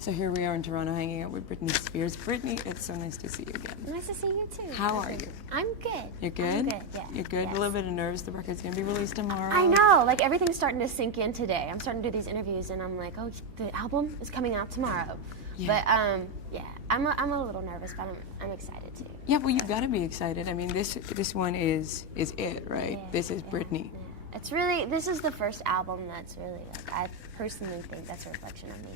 So here we are in Toronto hanging out with Britney Spears. Britney, it's so nice to see you again. Nice to see you too. How are you? I'm good. You're good? I'm good, yeah. You're good? Yes. A little bit of nerves. The record's going to be released tomorrow. I know, like everything's starting to sink in today. I'm starting to do these interviews and I'm like, oh, the album is coming out tomorrow. Yeah. But yeah, I'm a little nervous, but I'm excited too. Yeah, well, you've got to be excited. I mean, this one is it, right? Yeah, This is Britney. Yeah. It's really, this is the first album that's really, like, I personally think that's a reflection of me.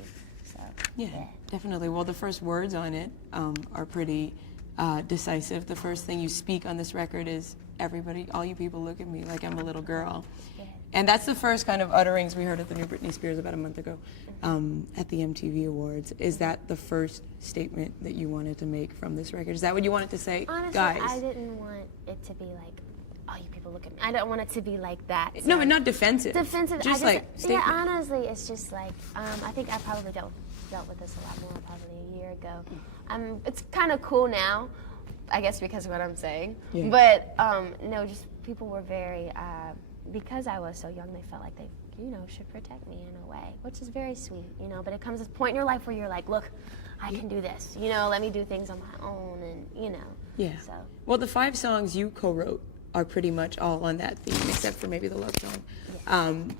So, Yeah, definitely. Well, the first words on it are pretty decisive. The first thing you speak on this record is, everybody, all you people look at me like I'm a little girl. Yeah. And that's the first kind of utterings we heard at the new Britney Spears about a month ago at the MTV Awards. Is that the first statement that you wanted to make from this record? Is that what you wanted to say? Honestly, guys? I didn't want it to be like, oh, you people look at me. I don't want it to be like that. So. No, but not defensive. Defensive. Just like statement. Yeah, honestly, it's just like, I think I probably dealt with this a lot more probably a year ago. It's kind of cool now, I guess because of what I'm saying. Yeah. But no, just people were very, because I was so young, they felt like they, should protect me in a way, which is very sweet, But it comes to a point in your life where you're like, look, I can do this, let me do things on my own, and Yeah. So. Well, the 5 songs you co-wrote are pretty much all on that theme, except for maybe the love song. Yeah.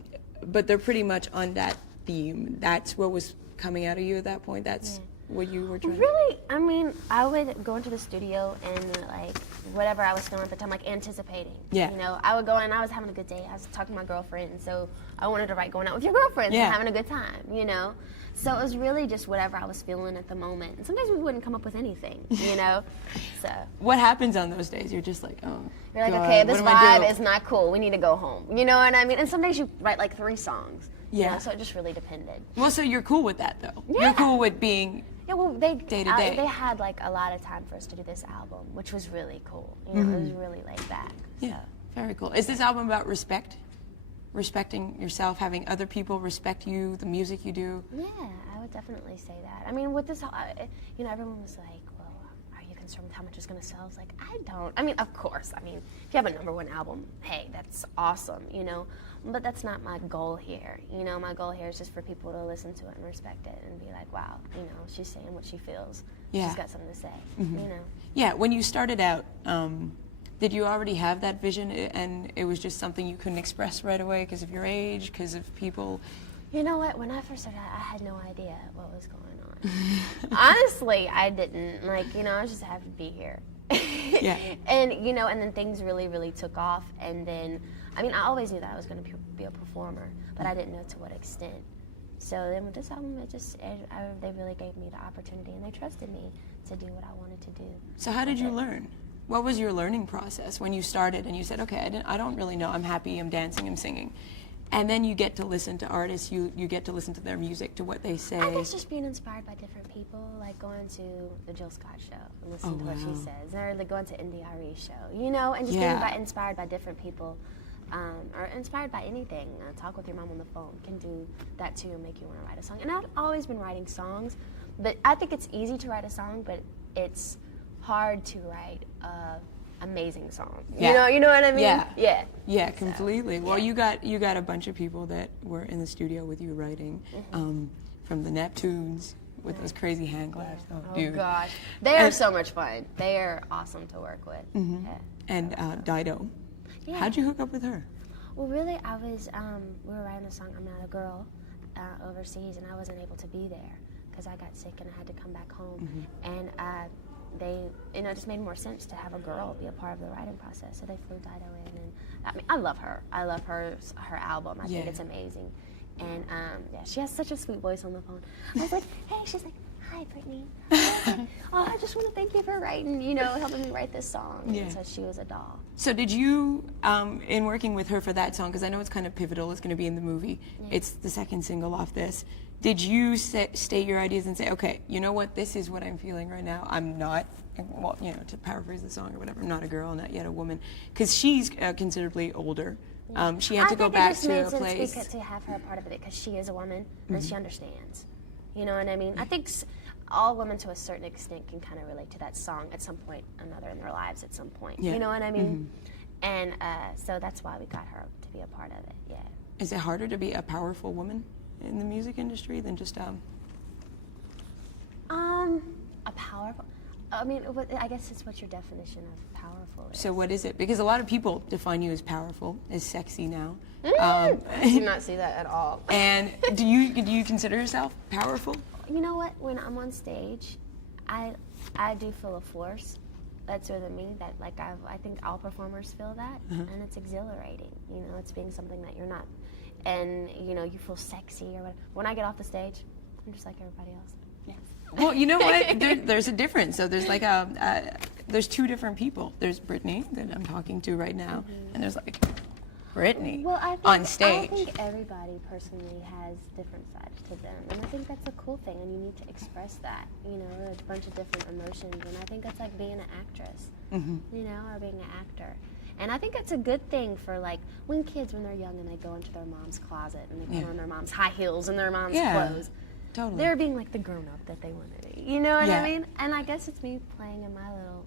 But they're pretty much on that theme. That's what was coming out of you at that point. That's what you were trying. Really, I mean, I would go into the studio and like whatever I was feeling at the time, like anticipating. Yeah. I would go in and I was having a good day. I was talking to my girlfriend, and so I wanted to write "Going Out with Your Girlfriends" and having a good time. So it was really just whatever I was feeling at the moment. And sometimes we wouldn't come up with anything. So. What happens on those days? You're just like, oh. You're like, God, okay, this vibe is not cool. We need to go home. You know what I mean? And some days you write like 3 songs. Yeah. So it just really depended. Well, so you're cool with that though. Yeah. You're cool with being. Yeah, well, they day to day. They had like a lot of time for us to do this album, which was really cool. It was really laid back. Yeah, so. very cool. Is this album about respect? Respecting yourself, having other people respect you, the music you do? Yeah, I would definitely say that. I mean, with this, everyone was like, well, are you concerned with how much it's going to sell? I was like, I don't. I mean, of course. I mean, if you have a #1 album, hey, that's awesome, But that's not my goal here. My goal here is just for people to listen to it and respect it and be like, wow, she's saying what she feels. Yeah. She's got something to say, Yeah, when you started out, did you already have that vision and it was just something you couldn't express right away because of your age, because of people? You know what? When I first started, I had no idea what was going on. Honestly, I didn't. I was just happy to be here. Yeah. And, and then things really, really took off. And then, I always knew that I was going to be a performer, but I didn't know to what extent. So then with this album, they really gave me the opportunity and they trusted me to do what I wanted to do. So how did you learn? What was your learning process when you started and you said, okay, I don't really know, I'm happy, I'm dancing, I'm singing. And then you get to listen to artists, you get to listen to their music, to what they say. I guess just being inspired by different people, like going to the Jill Scott show and listening to what she says, or like going to NDRE show, and just being inspired by different people, or inspired by anything. Talk with your mom on the phone can do that too and make you want to write a song. And I've always been writing songs, but I think it's easy to write a song, but it's hard to write amazing song. Yeah. You know what I mean? Yeah. Yeah, completely. So, well, you got a bunch of people that were in the studio with you writing, from the Neptunes with those crazy hand claps. Oh, dude. Gosh. They are so much fun. They are awesome to work with. Yeah. And Dido. Yeah. How'd you hook up with her? Well, really, I was, we were writing a song, I'm Not a Girl, overseas, and I wasn't able to be there because I got sick and I had to come back home. And they, it just made more sense to have a girl be a part of the writing process. So they flew Dido in, and I love her. I love her album. I think it's amazing. And she has such a sweet voice on the phone. I was like, hey, she's like, hi, Britney. I just want to thank you for writing, helping me write this song. Yeah. And so she was a doll. So did you, in working with her for that song, because I know it's kind of pivotal, it's going to be in the movie, it's the second single off this, did you state your ideas and say, okay, you know what, this is what I'm feeling right now, I'm not, well, to paraphrase the song or whatever, I'm not a girl, not yet a woman, because she's considerably older. She had to go back to a place. I think it just made sense to have her a part of it because she is a woman and she understands. You know what I mean? I think all women to a certain extent can kind of relate to that song at some point or another in their lives at some point. You know what I mean? And so that's why we got her to be a part of it, yeah. Is it harder to be a powerful woman in the music industry than just I mean, I guess it's what your definition of powerful is. So what is it? Because a lot of people define you as powerful, as sexy now. I do not see that at all. And do you consider yourself powerful? You know what? When I'm on stage, I do feel a force that's within me that, like, I think all performers feel that, and it's exhilarating. You know, it's being something that you're not, and you know, you feel sexy or whatever. When I get off the stage, I'm just like everybody else. Yes. Well, you know what? There's a difference. So there's like there's two different people. There's Britney that I'm talking to right now, and there's like Britney on stage. I think everybody personally has different sides to them, and I think that's a cool thing, and you need to express that. You know, there's a bunch of different emotions, and I think that's like being an actress, you know, or being an actor. And I think it's a good thing for, like, when they're young and they go into their mom's closet and they put on their mom's high heels and their mom's clothes. Totally. They're being like the grown-up that they want to be. You know what I mean? And I guess it's me playing in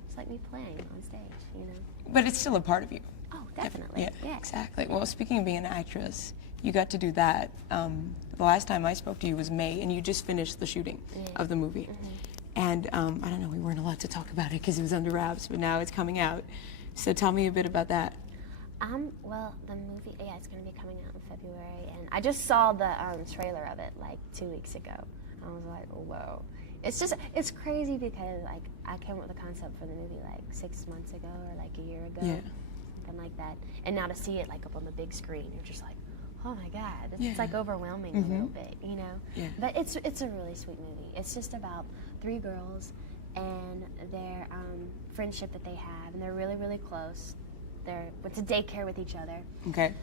it's like me playing on stage, you know? But it's still a part of you. Oh, definitely. Yeah. Exactly. Well, speaking of being an actress, you got to do that. The last time I spoke to you was May, and you just finished the shooting of the movie. And I don't know, we weren't allowed to talk about it because it was under wraps, but now it's coming out. So tell me a bit about that. Well, the movie, it's going to be coming out in February, and I just saw the trailer of it like 2 weeks ago. I was like, oh, whoa. It's crazy because, like, I came up with the concept for the movie like 6 months ago or like a year ago, something like that. And now to see it like up on the big screen, you're just like, oh my God, it's like overwhelming a little bit, you know? Yeah. But it's a really sweet movie. It's just about 3 girls and their friendship that they have, and they're really, really close. They went to daycare with each other. Okay.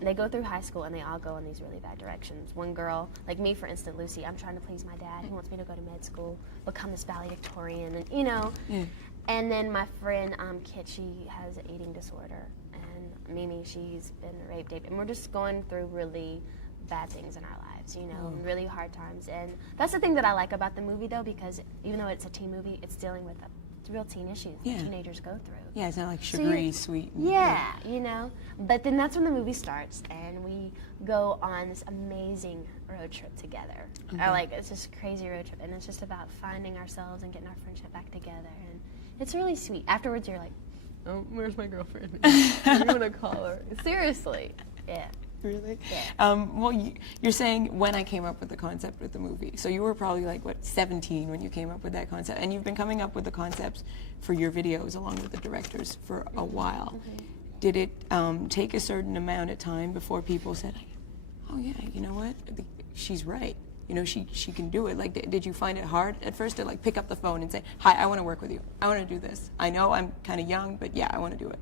They go through high school and they all go in these really bad directions. One girl, like me for instance, Lucy, I'm trying to please my dad. He wants me to go to med school, become this valedictorian, and you know. Yeah. And then my friend Kit, she has an eating disorder, and Mimi, she's been raped, and we're just going through really bad things in our lives, you know, really hard times. And that's the thing that I like about the movie, though, because even though it's a teen movie, it's dealing with real teen issues that teenagers go through. Yeah, it's not like sugary, sweet. Yeah, you know. But then that's when the movie starts, and we go on this amazing road trip together. It's just a crazy road trip, and it's just about finding ourselves and getting our friendship back together. And it's really sweet. Afterwards, you're like, oh, where's my girlfriend? I'm going to call her. Seriously. Yeah. Really? Yeah. Well, you're saying when I came up with the concept with the movie. So you were probably like, 17 when you came up with that concept. And you've been coming up with the concepts for your videos along with the directors for a while. Did it take a certain amount of time before people said, oh yeah, you know what? She's right. You know, she can do it. Like, did you find it hard at first to like pick up the phone and say, hi, I want to work with you. I want to do this. I know I'm kind of young, but yeah, I want to do it.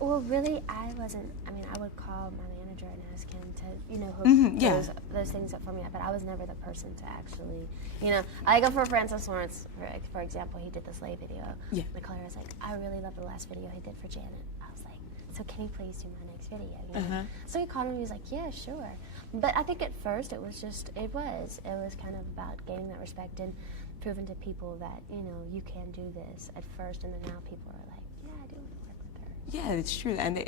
Well, really, I would call my manager and ask him to, you know, hook those things up for me. But I was never the person to actually, you know. I go for Francis Lawrence, for example. He did the Slay video. Yeah. The caller was like, I really love the last video he did for Janet. I was like, so can you please do my next video? You know? So he called him and he was like, yeah, sure. But I think at first it was kind of about gaining that respect and proving to people that, you know, you can do this at first, and then now people are like, yeah, I do want to work with her. Yeah, it's true. And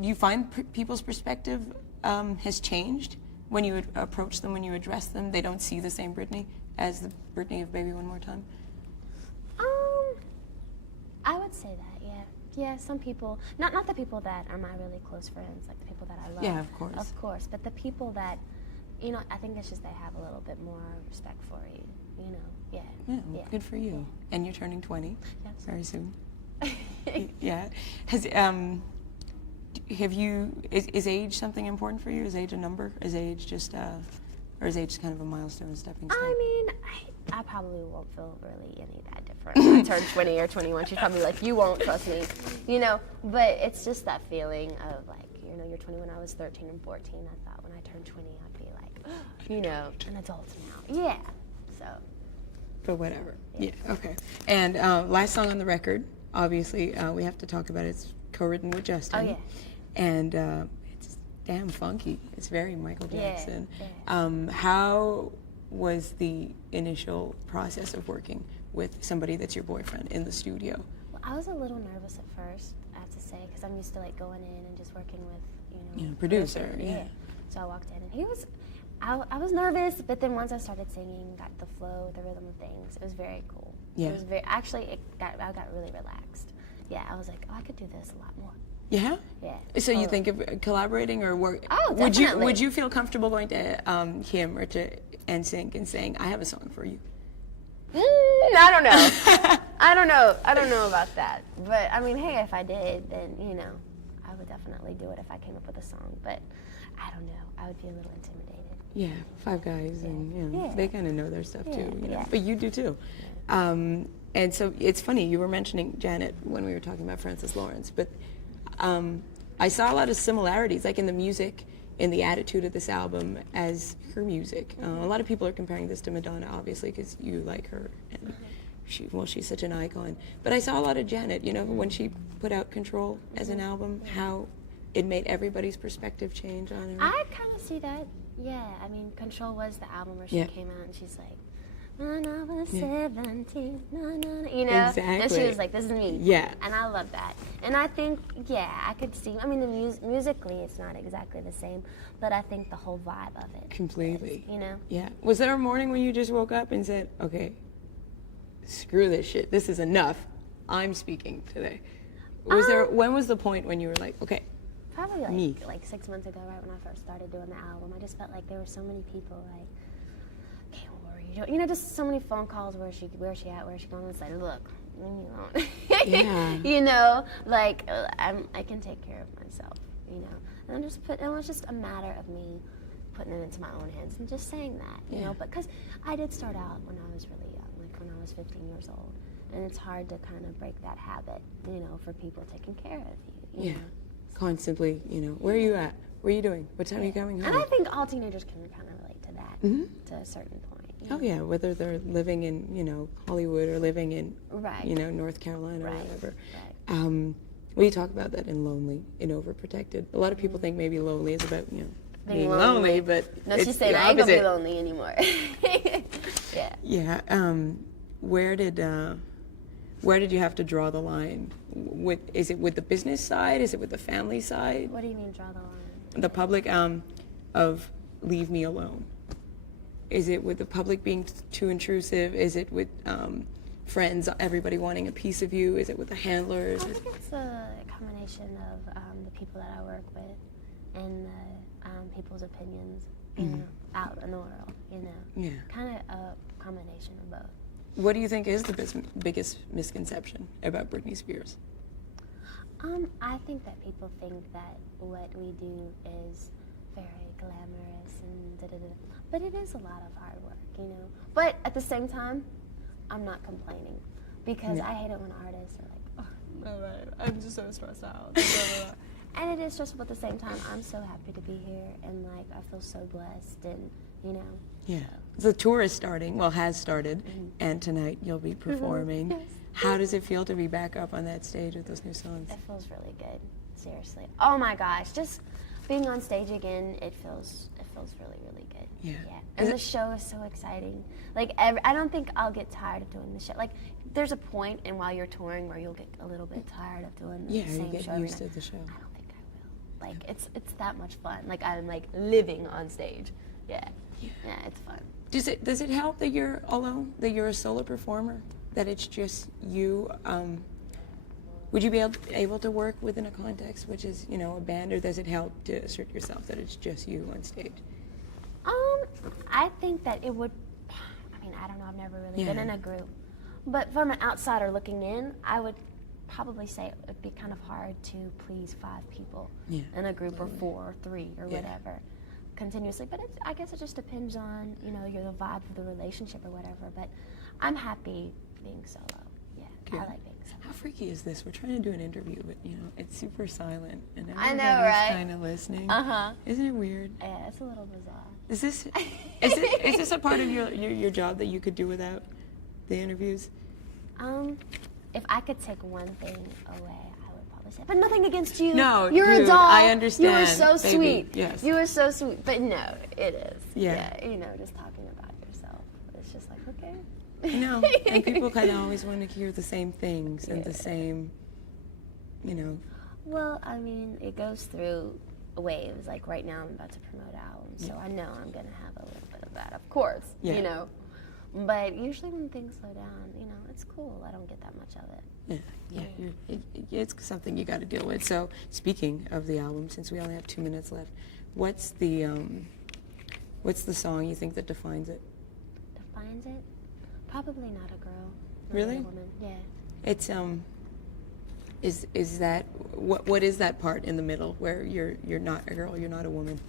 you find people's perspective has changed when you approach them, when you address them? They don't see the same Britney as the Britney of Baby One More Time? I would say that, yeah. Yeah, some people, not the people that are my really close friends, like the people that I love. Yeah, of course. Of course, but the people that, you know, I think it's just they have a little bit more respect for you, you know, Yeah, good for you. Yeah. And you're turning 20 very soon. Yeah. Is age something important for you? Is age a number? Is age just, or is age kind of a milestone, stepping stone? I mean, I probably won't feel really any that different when I turn 20 or 21. She's probably like, you won't, trust me, you know. But it's just that feeling of like, you know, you're 20 when I was 13 and 14. I thought when I turned 20, I'd be like, you know, an adult now. Yeah. So. But whatever. Yeah. Okay. And last song on the record, obviously, we have to talk about it. It's co-written with Justin. Oh yeah. And it's damn funky. It's very Michael Jackson. Yeah. How was the initial process of working with somebody that's your boyfriend in the studio? Well, I was a little nervous at first, I have to say, because I'm used to like going in and just working with, you know, producer. Yeah. So I walked in and he was, I was nervous, but then once I started singing, got the flow, the rhythm of things, it was very cool. Yeah. It was I got really relaxed. Yeah, I was like, oh, I could do this a lot more. Yeah? Yeah. So you think of collaborating or work? Oh, Would definitely. you feel comfortable going to him or to NSYNC and saying, I have a song for you? I don't know. I don't know about that. But I mean, hey, if I did, then I would definitely do it if I came up with a song. But I don't know. I would be a little intimidated. Yeah, five guys, and Yeah. they kind of know their stuff too. Yeah. But you do too. Yeah. And so it's funny, you were mentioning Janet when we were talking about Francis Lawrence, but I saw a lot of similarities, like in the music, in the attitude of this album as her music. A lot of people are comparing this to Madonna, obviously, because you like her, and she's such an icon. But I saw a lot of Janet, when she put out Control as an album, how it made everybody's perspective change on her. I kind of see that. Yeah, I mean, Control was the album where she came out and she's like, when I was 17, Exactly. And she was like, this is me. Yeah. And I love that. And I think, I could see, I mean, musically it's not exactly the same, but I think the whole vibe of it. Completely. Is, Yeah. Was there a morning when you just woke up and said, okay, screw this shit, this is enough, I'm speaking today? When was the point when you were like, okay, probably like 6 months ago, right when I first started doing the album, I just felt like there were so many people like, okay, what were you doing? Just so many phone calls, where's she at, where's she going? It's like, look, leave me alone. Yeah. Like I can take care of myself, And it was just a matter of me putting it into my own hands and just saying that, But because I did start out when I was really young, like when I was 15 years old, and it's hard to kind of break that habit, for people taking care of you. Yeah. Constantly, where are you at? What are you doing? What time are you coming home? And I think all teenagers can kind of relate to that to a certain point. Oh yeah, whether they're living in Hollywood or living in Right. North Carolina or Right. whatever. Right. We talk about that in Lonely, in Overprotected. A lot of people think maybe Lonely is about being lonely, lonely. but No, it's she's saying the I ain't gonna opposite. be lonely anymore. Yeah. Yeah. Where did you have to draw the line? Is it with the business side? Is it with the family side? What do you mean draw the line? The public of leave me alone. Is it with the public being too intrusive? Is it with friends, everybody wanting a piece of you? Is it with the handlers? I think it's a combination of the people that I work with and people's opinions out in the world, Yeah. Kind of a combination of both. What do you think is the biggest misconception about Britney Spears? I think that people think that what we do is very glamorous and da-da-da. But it is a lot of hard work, But at the same time, I'm not complaining because I hate it when artists are like, I'm just so stressed out. And it is stressful, but at the same time, I'm so happy to be here and like I feel so blessed and Yeah. The tour is starting, has started, and tonight you'll be performing. Yes. How does it feel to be back up on that stage with those new songs? It feels really good, seriously. Oh my gosh, just being on stage again, it feels really, really good. Yeah. And the show is so exciting. Like I don't think I'll get tired of doing the show. Like there's a point in while you're touring where you'll get a little bit tired of doing the same you get show. used to the show. I don't think I will. Like it's that much fun. Like I'm like living on stage. Yeah, it's fun. Does it help that you're alone, that you're a solo performer, that it's just you? Would you be able to work within a context which is, a band, or does it help to assert yourself that it's just you on stage? I think that it would, I don't know, I've never really been in a group. But from an outsider looking in, I would probably say it would be kind of hard to please 5 people in a group or 4 or 3 or whatever continuously. But I guess it just depends on, the vibe of the relationship or whatever. But I'm happy being solo. Yeah, Good. I like being solo. How freaky is this? We're trying to do an interview, but, it's super silent. And I know, everybody's right? kind of listening. Uh-huh. Isn't it weird? Yeah, it's a little bizarre. Is this a part of your job that you could do without the interviews? If I could take one thing away, I would probably say, but nothing against you. No, you're dude, a doll. I understand. You are so baby. sweet. Yes. You are so sweet. But no, it is. Yeah. Just talking about yourself. It's just like, okay. No, and people kind of always want to hear the same things and the same, Well, it goes through waves. Like right now, I'm about to promote albums, so I know I'm gonna have a little bit of that, of course. Yeah. You know, but usually when things slow down, you know, it's cool. I don't get that much of it. It's something you got to deal with. So, speaking of the album, since we only have 2 minutes left, what's the song you think that defines it? Defines it? Probably Not a Girl. Really? Not a Woman. Yeah. It's is that what is that part in the middle where you're not a girl, you're not a woman?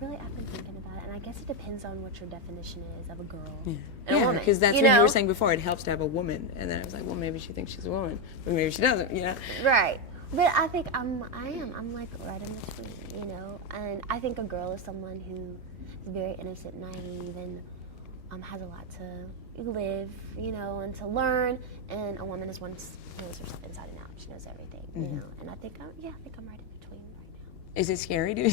Really, I've been thinking about it, and I guess it depends on what your definition is of a girl Yeah, and a woman. because that's you what you know? were saying before. It helps to have a woman, and then I was like, well, maybe she thinks she's a woman, but maybe she doesn't. You know? Right. But I think I'm like right in between, you know. And I think a girl is someone who is very innocent, naive, and has a lot to live, you know, and to learn. And a woman is one who knows herself inside and out. She knows everything, you know. And I think I'm right in between right now. Is it scary to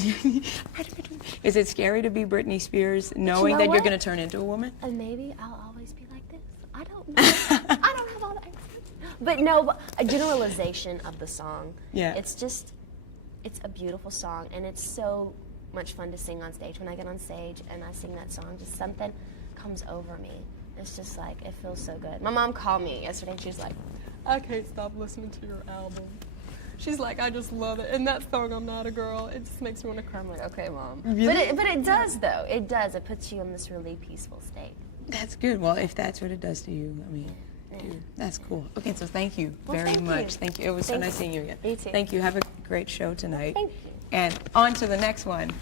is it scary to be Britney Spears knowing that you're going to turn into a woman? And maybe I'll always be like this. I don't know. I don't have all the answers. But no, but a generalization of the song. Yeah. It's a beautiful song, and it's so much fun to sing on stage. When I get on stage and I sing that song, just something comes over me. It's just like, it feels so good. My mom called me yesterday, and she's like, I can't stop listening to your album. She's like, I just love it. And that song, I'm Not a Girl, it just makes me want to cry. I'm like, okay, Mom. Really? But it does, though. It does. It puts you in this really peaceful state. That's good. Well, if that's what it does to you, I mean, dude, that's cool. Okay, so thank you very much. Thank you. It was so nice seeing you again. You too. Thank you. Have a great show tonight. Thank you. And on to the next one.